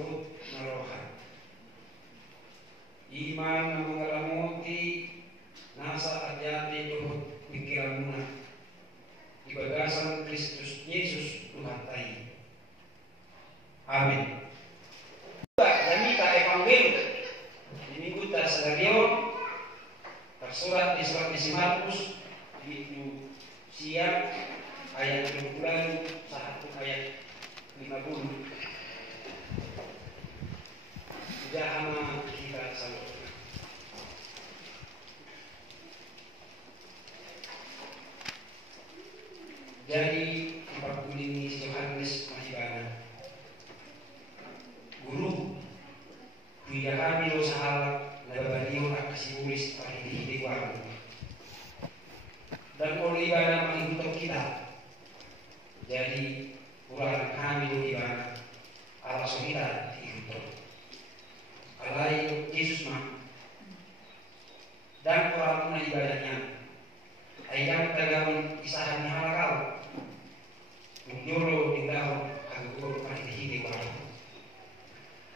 luhut narohan. Iman na mangalamuti nasa adyati luhut pikiran muna. Ibagasan Kristus Yesus luhatay. Amin. Damita Evangelio diniguta sa Galion tersurat di surat si Markus itu siang ayat 20 satu ayat 50. Jahama kita salur. Jadi 40 ini Yohanes Mahibana guru kuyahami lo sahala nababaliyo akasibulis pahihidig waru dan oleh ibana mengikutok kita. Jadi ulang kami lo ibana alas kita ikutok alai Yesus mah dan orang pun ibadahnya ayam tagawan isahan halakal menjolo tinggal kagugur pahihidig waru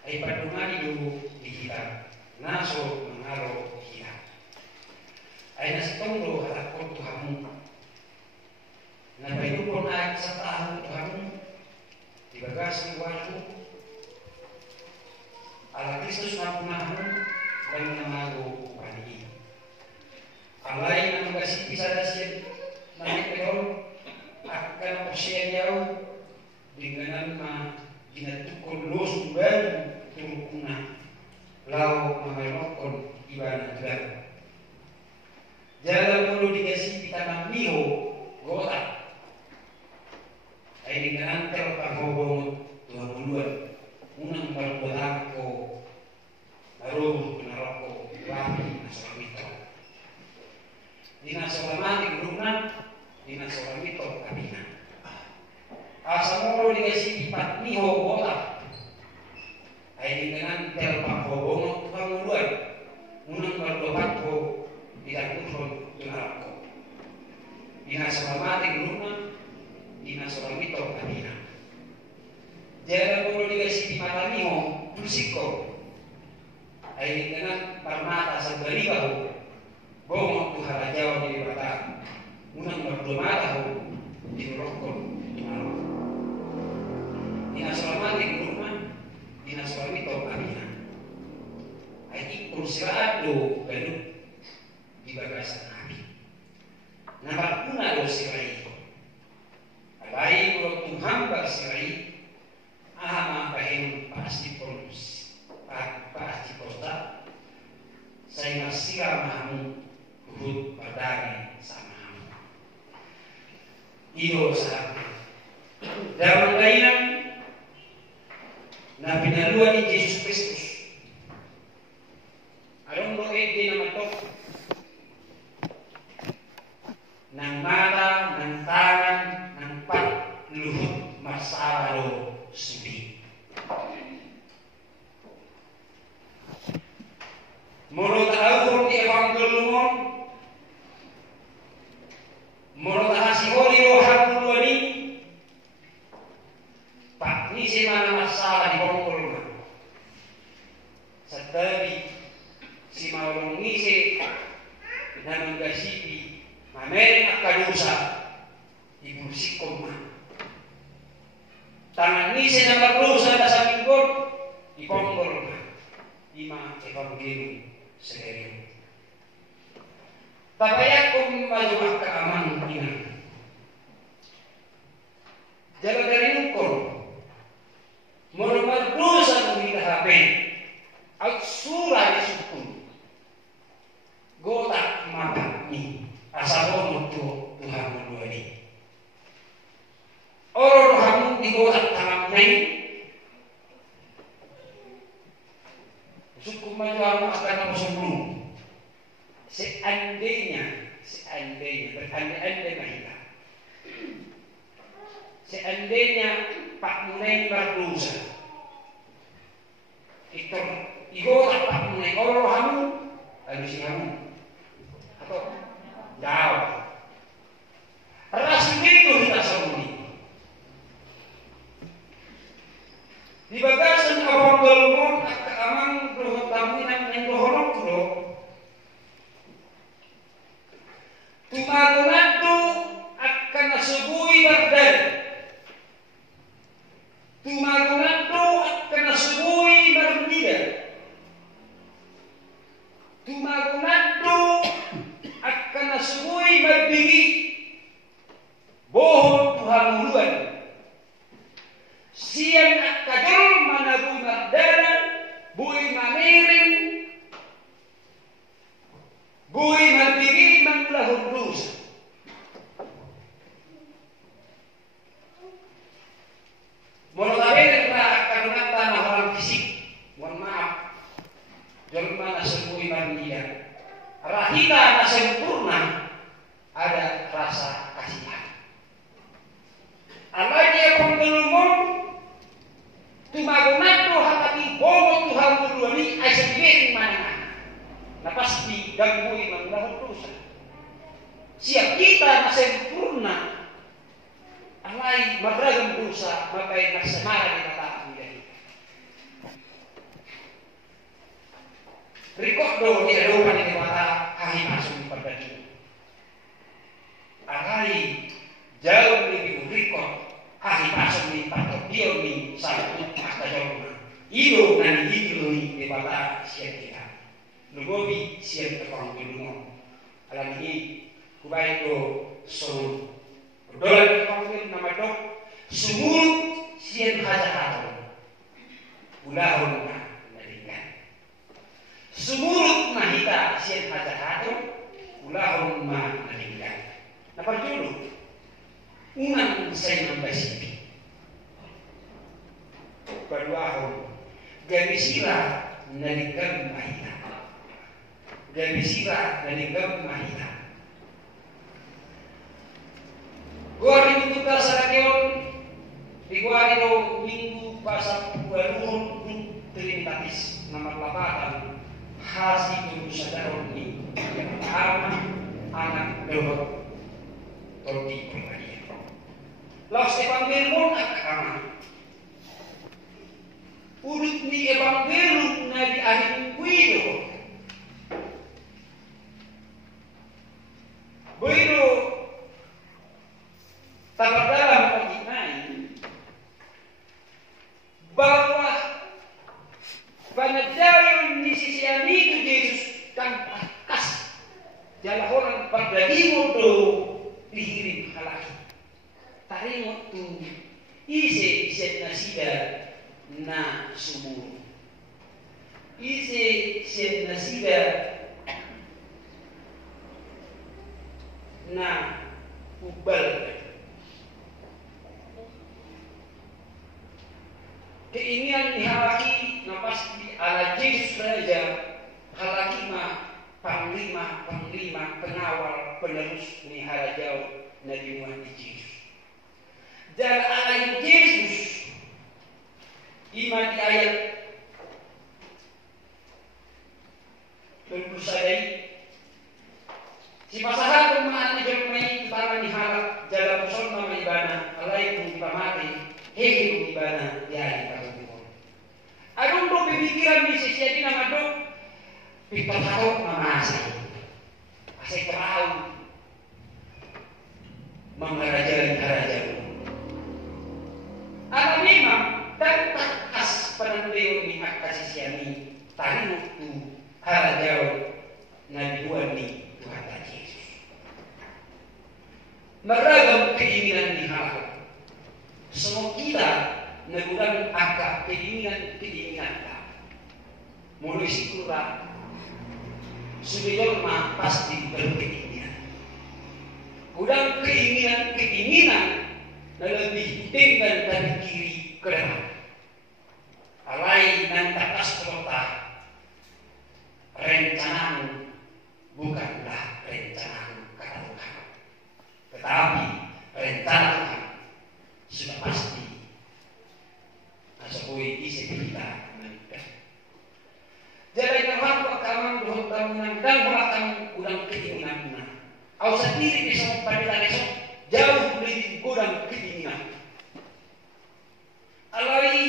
ay padumani dulu di kita naso mengaro kita ay nasitonglo hatakot Tuhanmu na painupon ay sa tahan Tuhanmu dibagas ng waktu ala Kristus na punahmu dan menamago upani alay na magasipi sa dasyan na ipero akan persiyan yaw dengan ginatukon los baru turukuna lau mamelokon ibana tuan. Jalan mulu dikasih pitanam miho gota. Ay dengan antar pagobong Tuhan muluan unang balbodako naruh naroko rapi nasoramito. Dinasoramati guruna dinasoramito kabina. Asa mulu dikasih pipat miho gota. Ay dengan telpa hobong panguluan unang baldobat ko dilakukan tunarap ko dinasalamati gulungan dinasalamito kanina jalan mulu dikasih mataniho pulsiko ay dengan parmata sa balibaho bongok tuhara jawa di bata unang baldomata ho dinurokon tunarap dinasalamati gulungan dinasalamito kanina ay ipulsirado ganun di bagasan kami. Napakuna lo sirai. Alay ko Tuhan bersirai. Ama pahin pasti polus. Pasti posta. Saya masira mahamu luhut padari sama hamu. Iyo sahabat. Dalam kainan na pinaluan ni Yesus Kristus. Anong roe din naman to? Ng mata, ng tangan, ng pagluhut masalo subi. Muro tahaw di Evangelio muro tahasihori rohan duluani pak ni si mana masalah di Bongkol setabi si maulong ngisi na menggasipi mamere akalusa ibu sikoma tangan ngisi na maglusa na sa mingkot ipongkol na ima Evangelio serio tapayak kong malumak kaamang ina jaga dari nukol mulu maglusa kong itahapen at sura isukun gotak mata ni asabon to Tuhan muluani oro hamu di gotak tanam nai suku majuamu akan sebelum seandainya berandai-andai mahita seandainya Pak Munai berdosa itu igotak Pak Munai oro hamu lalu si hamu atau jauh ras itu kita sembunyi di bagasan awam belum amang belum tamu yang dohorok lo. Tumagungan tu akan nasubui berdal. Tumagungan tu akan nasubui berdida. Tumagungan tu akan nasubui berbigi. Bohong Tuhan muluan. Siang akajol manabui mardana, bui mamiring, bui marbigi manglahur dosa. Mula kabeh karena tanah orang fisik. Mohon maaf. Jolma na semui manusia. Rahita na sempurna ada rasa kasihan. Alanya penggelumong tumagungan tu hakati bomo Tuhan berduani aisabihin mana. Na pasti gangguin manglahur dosa. Siap kita na sempurna. Alay madragang dosa mabay nagsamara di nataang nila. Rekordo di adopan ni mata kahimasong pagdating. Alay jauh lebih rekod kahimasong ni pagdating ni sa hasta jauh. Ilo nang hilo ni mata siya kita. Lugobi siya kapang bilungo. Alam ni kubay ko so dolan panggil nama dok sumurut sian hajahaton ulahun na nalingan sumurut nahita sian hajahaton ulahun na nalingan naparjulo unang say membasipi paduahon gabisira nalingan mahita gabisira nalingan mahita. Gua dibuka sarakeon di gua itu minggu pasal bulan Trinitatis nomor 8 hasil saudara ini yang pertama anak dorot torti pribadi. Laos evangelium agama. Urut ni evangelium na di akhir minggu Boiro dalam penghinaan bahwa panadayon ni si Sianito Yesus kang pakas jalahoran pagdalimo do lihirin halaki tarimo tu ise siya nasida na sumuro ise siya nasida na ubal keinginan dihalaki na pasti ala Yesus Raja halaki ma panglima pengawal penerus ni harajau na dimuat di Yesus dan ala Yesus iman di ayat 20 si pasahan kumaan ni Jeremai para nihalak jalan muson na may ibana alay kung ipamati hehe kung ibana diay katutupon. Anong do pipikiran ni si Siya na madok pitatakot mamasay kasi teraw mangaraja. Alam memang dan takas panandayon ni akasisya ni tarimot tu harajau na dibuan ni Tuhan Yesus. Meragam keinginan ni hal. Semua kita nagulang angka keinginan kita. Mulai sikura sudah mah pasti berkeinginan. Gudang keinginan na lebih tinggal dari kiri ke depan. Alai nan takas terletak rencanamu bukanlah rencanamu kata Tuhan, tetapi rencana Tuhan sudah pasti. Asapui isi kita menikah. Jadi kalau kamu berhutang dan belakang gudang keinginan, kau sendiri bisa pada esok jauh lebih gudang keinginan. Alai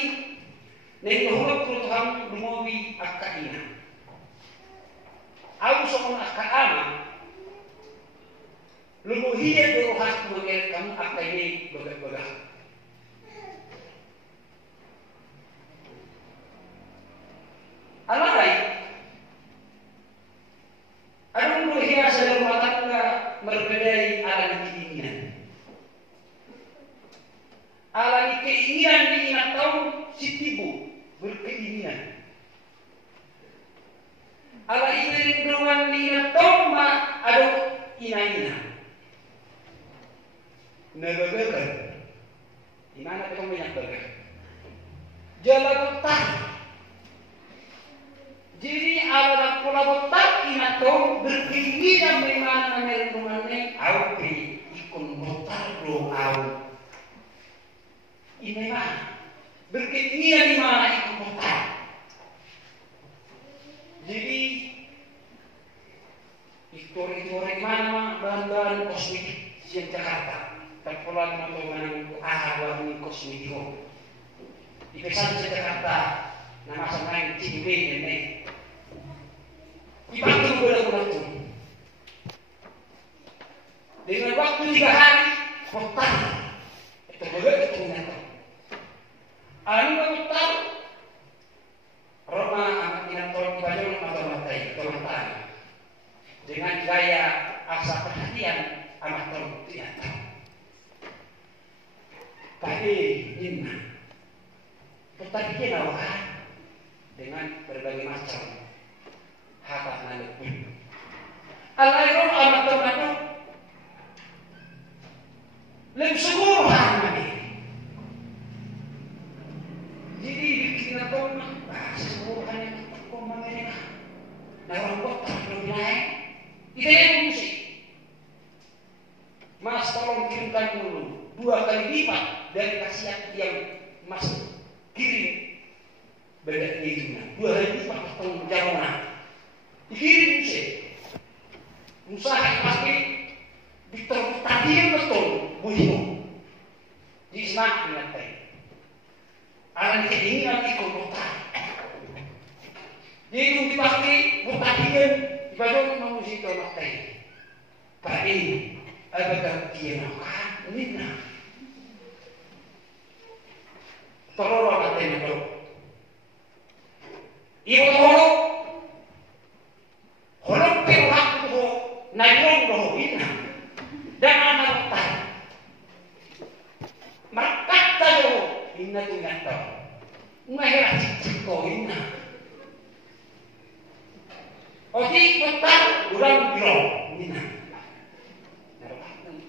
Ning huluk Tuhan dumawi akka ina. Aku sokon akka ama. Lumuhiya do has mangel kamu akka ini bagak-bagak. Alay. Anong lumuhiya sa rumah tangga berbedai alam keinginan. Alam keinginan diingat tahu si tibu berkeinginan. Ala irinduan diingat tahu ma ada ina-ina. Nagagagal. Imana ka banyak baga. Jala butak. Jadi ala pula butak ina tahu berkeinginan bagaimana merinduannya. Au ikon butak lo au. Ini mah berkeinginan di mana ikut butak. Jadi itu mana bahan-bahan kosmetik di Jakarta. Terpulang dengan warna kosmetik. Di pesan Jakarta nama sama CIB ini. Dibantu bulan-bulan itu. Dengan waktu 3 hari butak. Itu begitu itu nyata. Anu butak. Roma amat inatol banyak mata-matai teman-teman. Dengan gaya asa perhatian amat terlihat. Tapi ini tetapi kita dengan berbagai macam hakat naluk. Al-Airul amat terbantu lebih semua kami. Jadi bikin apa semua hanya komanya. Dalam kota lebih naik. Kita yang musik. Mas tolong kirimkan dulu 2 kali lipat dari kasihan yang Mas kirim beda kirimnya 2 kali lipat tolong jauhnya dikirim musik. Usaha pasti ditertadikan betul bunyimu di semak dengan baik. Alam keinginan ikut kota. Jadi dipakai mutadikan ibadah manusia itu makai. Tapi ada dia makan nina. Tolong katanya tu. Ibu tolong. Holok peruhak tu nailong doh nina. Dan anak tak. Merkat tahu nina tu nyata. Mahirah ciko nina. Oji kotak urang biro nina.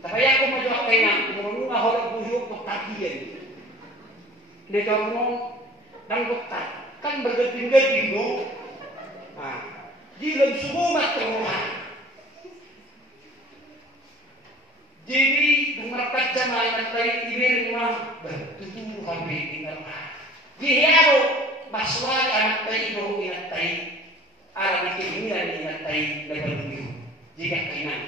Tapi aku mau kaya ngomong holok busuk kotak dia. Dia ngomong dan kotak kan bergeting-geting do. Nah, di dalam semua terowongan. Jadi mereka jamaah tadi ini rumah bertutur sampai tinggal. Dihiaro maswal anak tadi do ingat tadi. Alam keinginan ingat tadi level dulu. Jika keinginan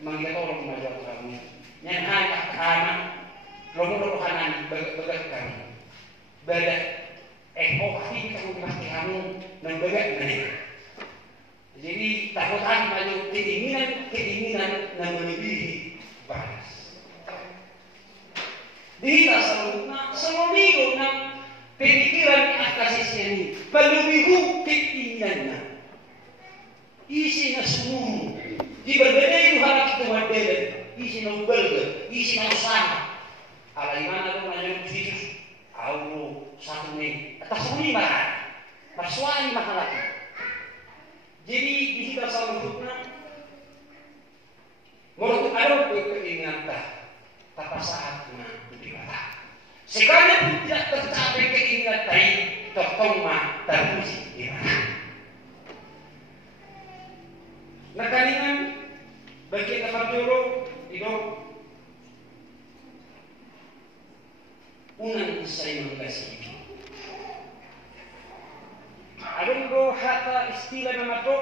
manggil orang mengajar kamu. Yang anak lomo kanan begat kamu. Badak pasti kamu pasti kamu dan begat naik. Jadi takutan maju keinginan dan melebihi batas. Dihita selalu minggu ng pemikiran atas ini melebihi keinginannya. Isi na semua di berbeda harap kita wadel isi na ubal isi na usama ala imana tu manjung fitus au satu ni atas ini mahal persuani mahal lagi. Jadi di kita selalu hukna menurut ada keinginan tak saat na dibata sekali pun tidak tercapai keinginan tadi tertoma terpuji di mana. Nakalingan bagi tempat dulu hidup unang saya mengasihi. Ada dua kata istilah nama tu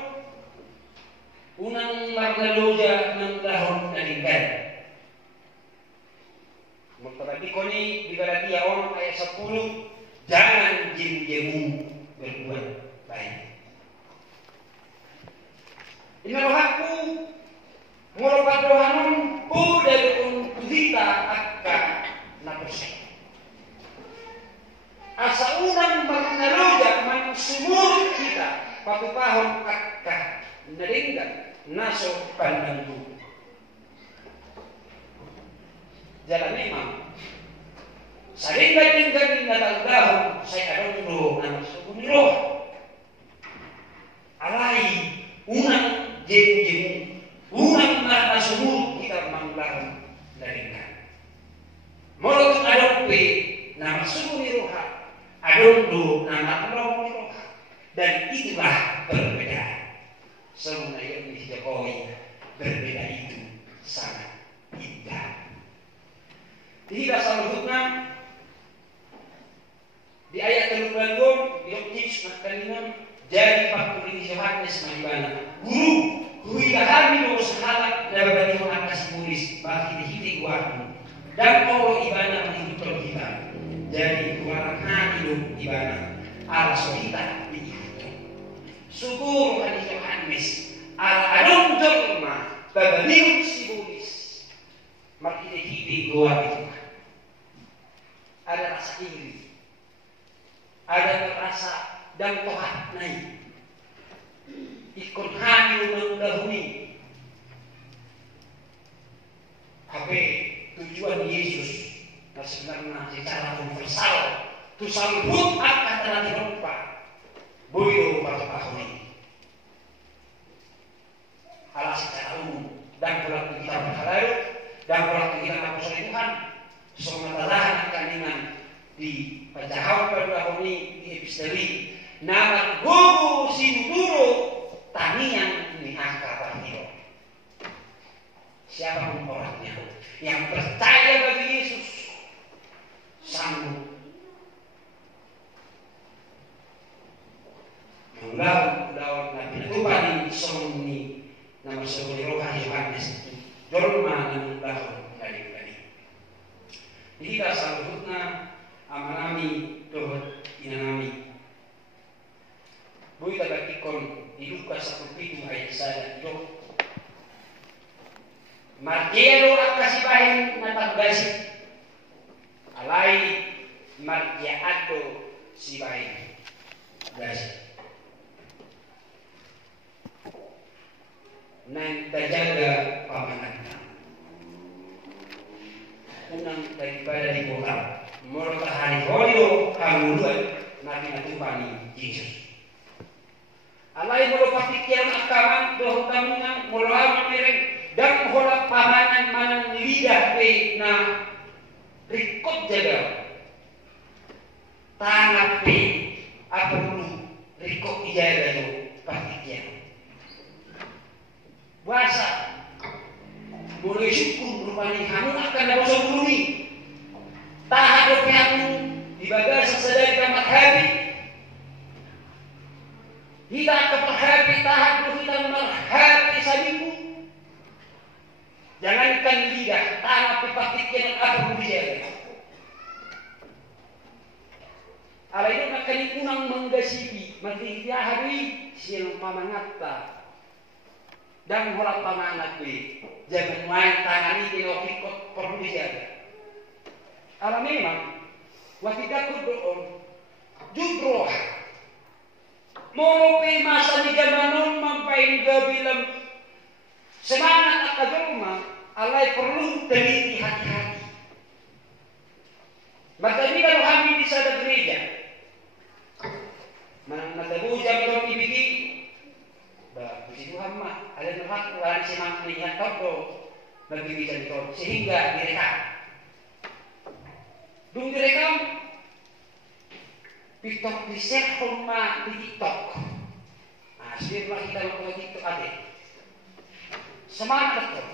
unang warna loja ng dahon nalinggan. Magpapati ko ni di Galatia 1 ayat 10 Jangan jemu-jemu berbuat baik. Inarohaku ngoropat rohanun budal kita akan nakusay. Asa unang magnaluga man sumurot kita patupahon akan naringgan naso pandandu. Jalan memang saling galing na talagahon sa arondo na magsubuniro. Alay, unang jemu-jemu, unang masumurot kita manglahon naringgan. Molot arope na magsubuniro ha, arondo na maglahon ha, dan itulah perbedaan. Semua yang di Jokowi berbeda itu sangat indah. Tidak selanjutnya di ayat 32 Yohanes makalinan jadi faktor ini Yohanes malibana guru hui kahami lo sahalat na babati mo akas pulis baki dihiti guarno dan oro ibana menghidupkan kita jadi guarana hidup ibana alas kita dihidup syukur ani Yohanes alon jorma babaliw si pulis maki dihiti guarno ada rasa iri, ada rasa dan tohat naik. Ikut hamil mendahului. Tapi tujuan Yesus sebenarnya secara universal tu sambut akan terjadi lupa. Boyo pada tahun ini. Alas secara umum dan pulang kita berhalau dan pulang kita mengakusai Tuhan. Sementara kandungan di Pajahaw pada ini di episteli nama gugu sinduro tanian ini angka partiro. Siapa pun orangnya yang percaya bagi Yesus sanggup menggaul nabi Tuhan ini soni nama sebut rohani Yohanes itu jorma dan menggaul. Kita selanjutnya amanami dohot inanami. Bui taga ikon di Lukas 1 ayat 1 itu. Marjero akasibahin natagasi. Alay marjaado sibahin. Gasi. Nang terjaga pamanatan. Unang daripada di kota mula hari holio kamuluan nabi natupani Yesus. Alay mula patikyan akaman doh tamungan mula amireng dan mula pamanan manang lidah pe na rikot jaga tanah pe apa dulu rikot ijaga yo patikyan. Puasa boleh syukur rupanya kamu akan dapat sebelumi tahap kamu di bagasi sedari kamat hari tidak keperhati tahap kita merhati sabiku jangankan lidah tanah pepatiknya apa budaya ala itu akan kunang menggasipi mati dia hari siang pamangata dan hola pamanat be jangan main tangani tino ikut perlu dijaga. Ala memang wakita doon judro molope masa ni gamanon mampain gabilam semangat akadoma alay perlu teliti hati-hati. Madami kalau kami di sada gereja natabuja belum ibigi puji Tuhan mah ada neraka ada semangat yang tahu berbicara itu sehingga direkam. Dung direkam TikTok di share di TikTok. Nah, sebelum kita melakukan TikTok ada semangat tuh.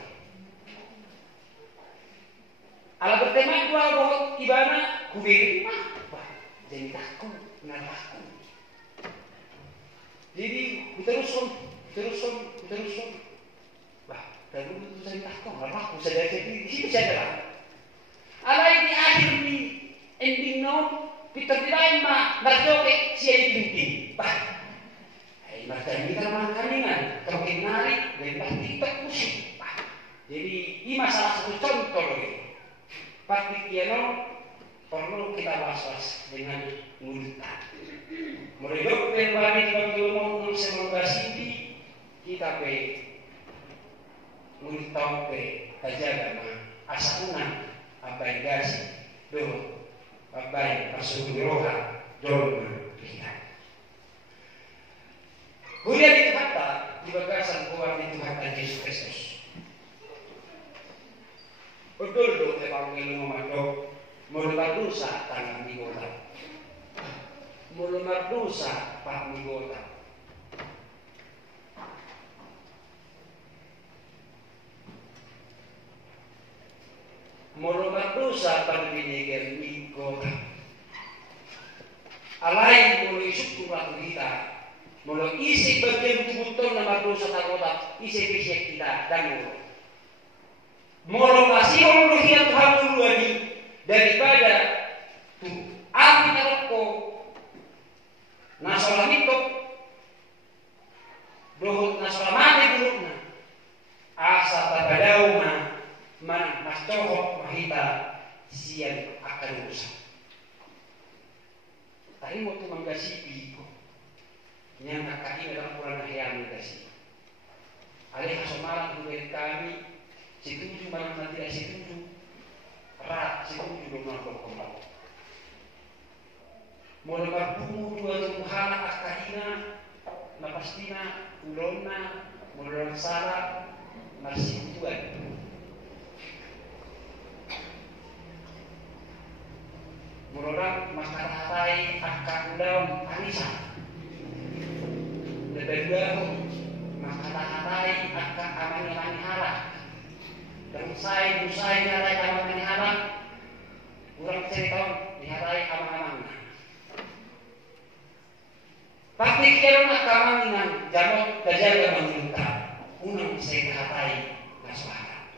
Ala bertema dua roh ibana kuberi mah wah jadi takut naraku. Jadi terus. Bah, kalau itu saya takut, aku sadar jadi di situ saja lah. Alai di akhir di ending note Piterdinain ma narjoke siya itinting. Bah, ay magkanitan mga kaningan. Tokin nari, may magtitak musik. Jadi ini masalah satu contoh ini. Pasti kiano perlu kita was-was dengan mudah. Mereka kembali bagi umum semoga sini kita pe mudah pe kajaga ma asuna apa gasi do apa pasung roha dorma kita. Kemudian itu kata di bagasan kuat itu kata Yesus Kristus. Betul dong Evangelio Mamadok mulai dosa tangan migota, mulai dosa pak migota. Mulai dosa pada binigyan migota. Alay mulai syukur kita, mulai isi bagian betul nama dosa takota, isi kita dan mulai. Moro masih Allah yang Tuhan luani daripada tu api neraka nasolah itu dohut nasolah mati dulu asa tabadau man mascohok mahita siang akan rusak. Tapi waktu menggasipi yang kakak dalam Quran yang menggasipi alih asomara dari kami setuju malam tidak setuju rat setuju dong nak kembali mulai berbumu dua jumlah akahina napastina ulona mulai salah masih tuan mulai masyarakat akak ulam anisa lebih dua masyarakat akak amani harap usai nyarai amang hamang kurang cerita nyarai amang pasti kira nak kamang dengan jamot kajaga menginta unang sehatai masalah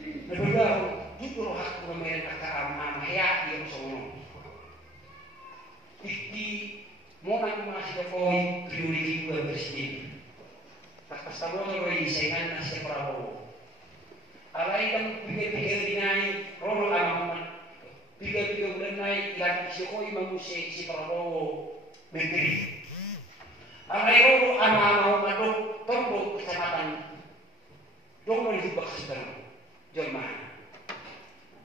berbeda jujur aku memerintah ke amang ya yang sono di momen masih koi priori juga bersih. Pastabon roi sengan nasi Prabowo. Alai kan pikir-pikir dinai rolo amaman. Pikir-pikir dinai lagi Jokowi mengusik si Prabowo menteri. Alai rolo amaman madok tombol kecamatan. Dong itu bakal Jerman.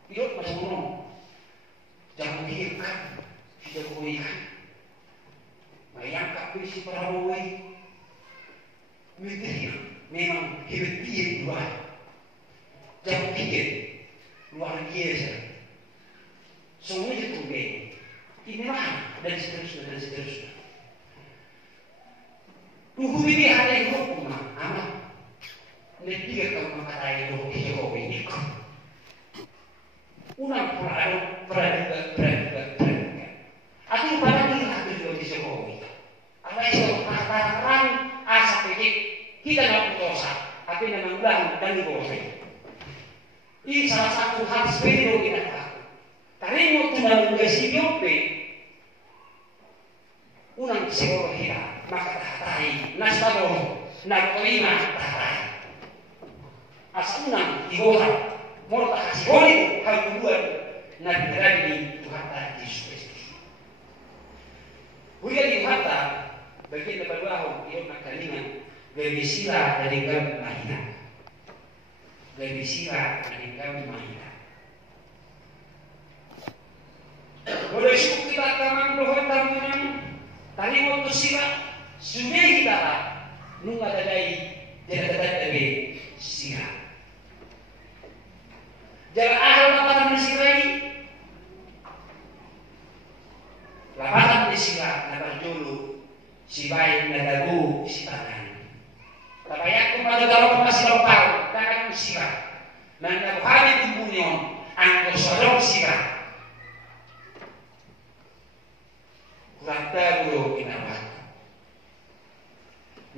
Hidup masih ngomong. Jangan pikirkan si Jokowi kan. Bayangkan si Prabowo menteri memang hebat dia luar jauh pikir luar biasa semuanya itu ini mah dan seterusnya hukum ini ada yang hukum amat netiga kalau mengatakan itu Jokowi ikut unang peraduga aku pada lihat itu Jokowi apa itu kata-kata asa pikir kita nggak dosa, tapi memang ulang dan dibohong. Ini salah satu hal sepeda kita tahu. Karena mau tinggal mengisi jope, unang sekolah kita maka tatai, nasabah, nak terima tatai. Asal unang dibohong, mau tak kasih boleh hal kedua, nak terjadi Tuhan tadi Yesus. Bukan di mata bagian depan bawah itu kalimat Gabisira dari kami mahina. Gabisira dari kami mahina. Boleh syukur kita kamang dohon tamunan. Tali waktu sila sudah kita nunga dadai tidak dari sila. Jangan ahal lapatan disirai. Lapatan disila nabar dulu si baik nadagu si tangan. Tapayak kumada dalam masih lopal dan sila. Nanda buhari tumbunyon ang kosorong sila. Kurang tahu kinawat.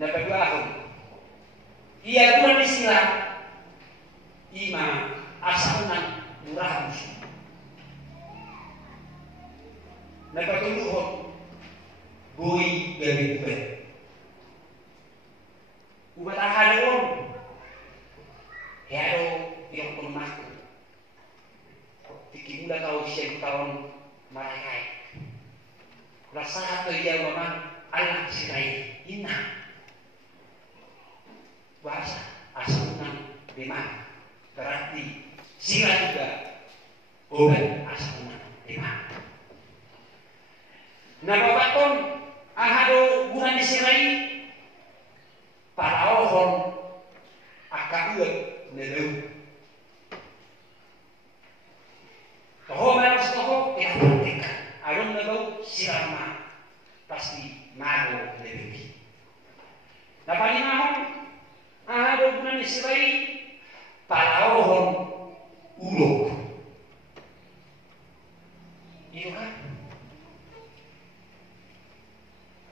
Napaglaho. Iya kurang sila. Ima asal ng murah musuh. napatuluhon boy gabi ubat. Ubat ahadon hero yang pemaku tikimula kau siya tahun marahay rasa atau dia memang alam sirai ina bahasa asalnya memang berarti sila juga obat asalnya memang. Nababaton ahado bulan sirai para ohon akauyat nelu. Toho menos toho pinapatikan. Alon nelu sirama pasti mago lebih. Napalimahon ahado bulan sirai para ohon ulok. Itu kan?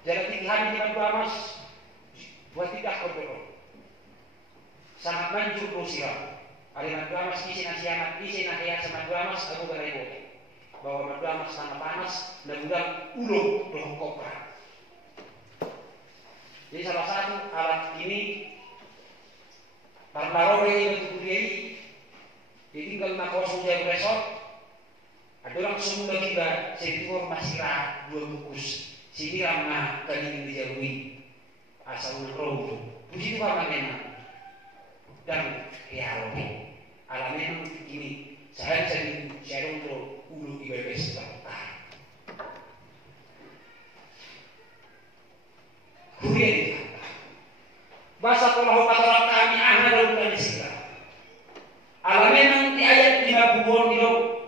Jadi tinggal di Batu Amas buat tidak kotor. Sangat manjur siram. Ada Batu Amas isi nasi amat isi nasihat sama Batu Amas aku beraibo. Bahwa Batu Amas tanah panas dan bukan ulung doh kopra. Jadi salah satu alat ini parlarore yang kuliah jadi tinggal makosong jadi resort. Ada orang semula juga sentur masirah 2 bukus. Sini ramah kali dijalui asal roh puji Tuhan memang dan ya roh alam memang ini saya jadi untuk ulu ibebes bangkai kuliah bahasa kalau kata kami ahad dan sila alam memang di ayat 50 kilo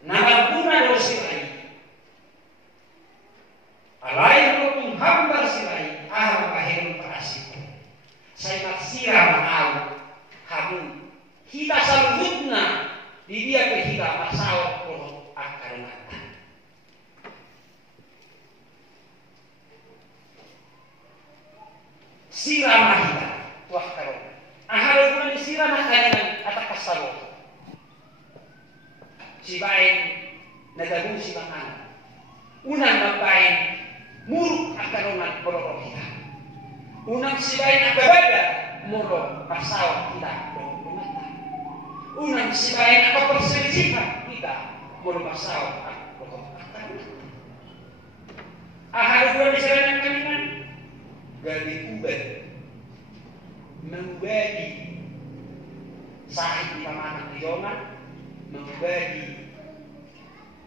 nagaguna daw sila alay ko kung hambar sila ahal kahirong parasito say magsira maaw habang hita sa lubot na di dia hita masawat ko ang karunatan sira mahita tuwak karong ahal ko na sira na kanilang at kasalo sibain nadagun si Bangana. Unang magbain, muruk ang karungan bolorong kita. Unang sibain ang babada, murok pasaw kita lumata. Unang sibain ang kaperselisipan kita, murok pasaw ang bolorong kita. Ahal buwan di sana ng kaniman, gali ubad, mengubadi sahib di pamanang iyonan, mengubadi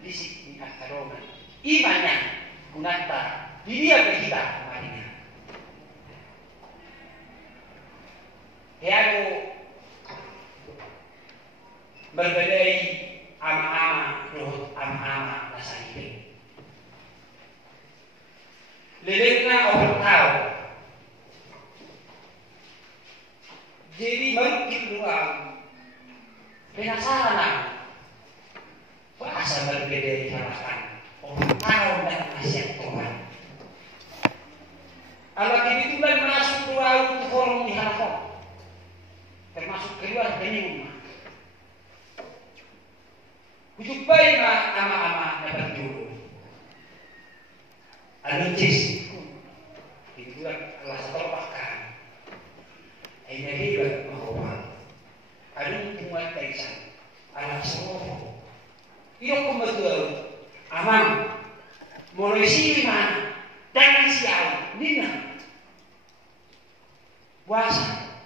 fisik di akaroma imannya gunata di dia berkita kemarinnya Heago berbedai ama-ama roh ama-ama nasa hidup lelekna orang tahu jadi merikit luang penasaran bahasa berbeda diharapkan orang tahu dan nasihat Tuhan. Alat itu kan masuk keluar orang diharapkan, termasuk keluar dari rumah. Ujuk baik ama-ama dapat jodoh. Aluncis itu kan Allah terpakai. Ini hebat mahal. Alun muat kaisan. Alat semua. Iyo kumbatul aman mulai sini dan siang dina puasa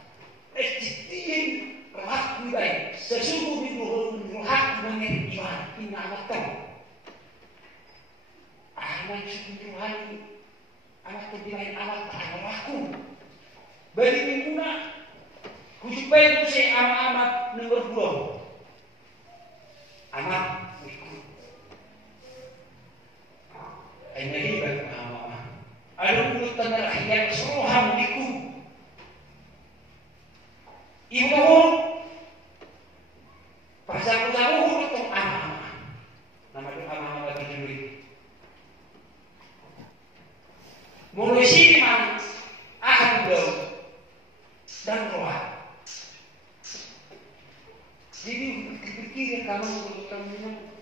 estiin rohak baik sesungguh rohak mengenai ina amatkan aman sungguh rohani amat kebilain amat rohku bagi minguna kujuk baik ku si amat nomor 2 amat ay nalibat mama. Anong mulut na narahiyan suruham liku. Ibu mo pasaku-saku itong ama-ama. Nama doon ama-ama bagi mulai sini man akan beliau dan roh. Jadi pikir kamu untuk minum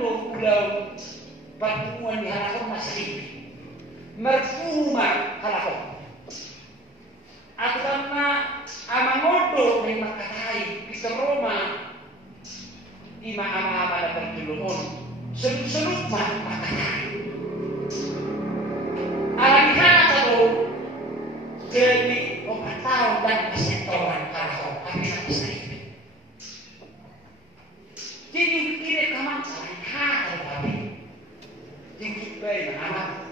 do ulau pertemuan di halakon masih merfuma halakon aku karena amangodo ng makatai di Roma di ama-ama na perjulungan sunod-sunod makatai alangkah atau jadi 4 tahun dan persentuhan halakon kami nanti sendiri jadi kira kaman saling hal tapi tinggi bayi anak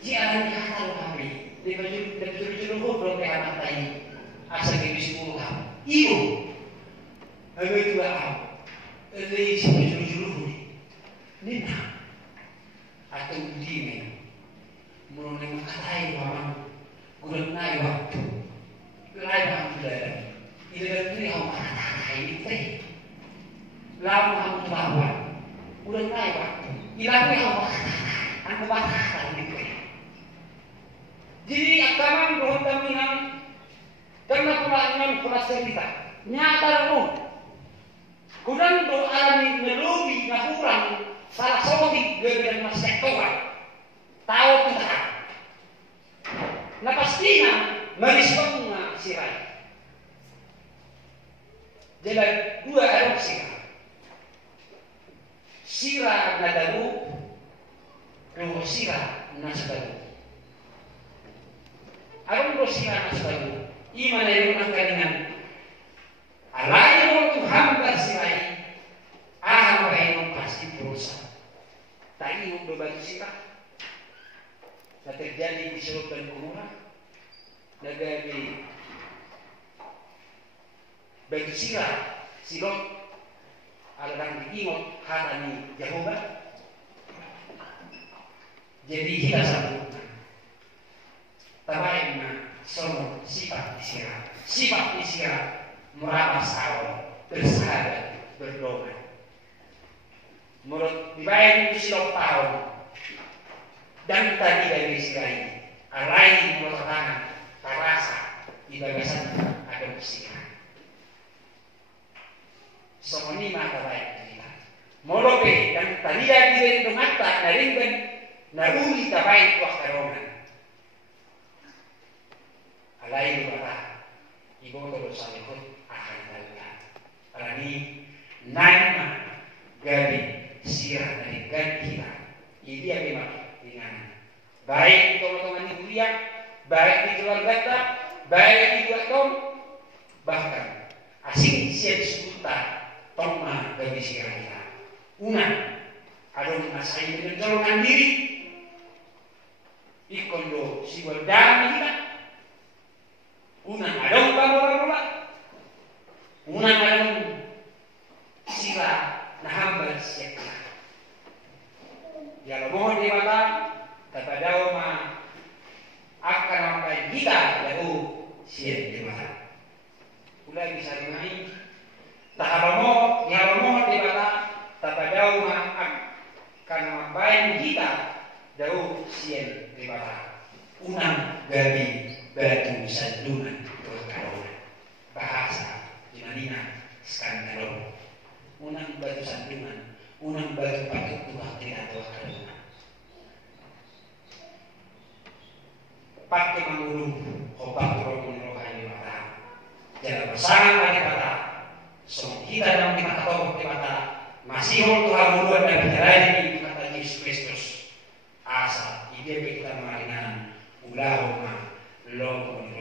jika alangkah kalau kami di berjulungan belum anak tadi asal dari 10 tahun iyo agak itu lah dari berjulungan ini atau dini mulai mengkatai orang guna naik waktu lain waktu ini dari yang mengkatai ini lama kamu lawan udah naik waktu ilang yang mengkatai aku mengkatai ini jadi akaman doon kami ng karena pulaan pula cerita nyata loh kurang do alami melobi na kurang salah sobi gaya mas sektoran tahu kita na pastinya merespon na sirai jadi 2 arok sira na dalu o sira na dalu arong do sira na dalu ima na yung kaningan alay mo Tuhan bersirai aham kayo pasti berusaha tayo yung beban sira na terjadi di Sodom dan Gomora nagagi bagi sira silot alang diingot hata ni Jehovah jadi kita sambutkan tabayin na semua sifat disira merapas awal bersahabat berdoa menurut dibayang itu silap tahun dan tadi dari sira ini alai mengatakan terasa di bagasan ada musira semua ini mata baik kita molope dan tadi dari mata naringkan naruli tabayin wakarongan alai mengatakan ibu terus salihut akan kalian alani naima gabi sirah dari gantilah ini yang memang dengan baik teman-teman ibu dia baik di keluarga kita baik di dua tahun bahkan asing siap sebutan Toma gabi sirah kita unang ada mengasai dengan golongan diri ikondo siwa dami kita unang adong bawa unang adong sila na hambal siya ya mohon di mata tapadaw ma akan sampai kita lalu siya di mata ulay bisa dimain tahalomo di mata tapadaw ma akan sampai kita lalu siya di mata unang gabi batu sandungan berkarunan bahasa dinanina skandalo unang batu sandungan unang batu patut Tuhan tidak berkarunan pakai mengulung obat turun rohani mata jangan bersama pada mata semua kita dalam di mata tokoh di mata masih Tuhan muluan dan berjalan di mata Yesus Kristus asal ide kita mengalingan ulahuma logo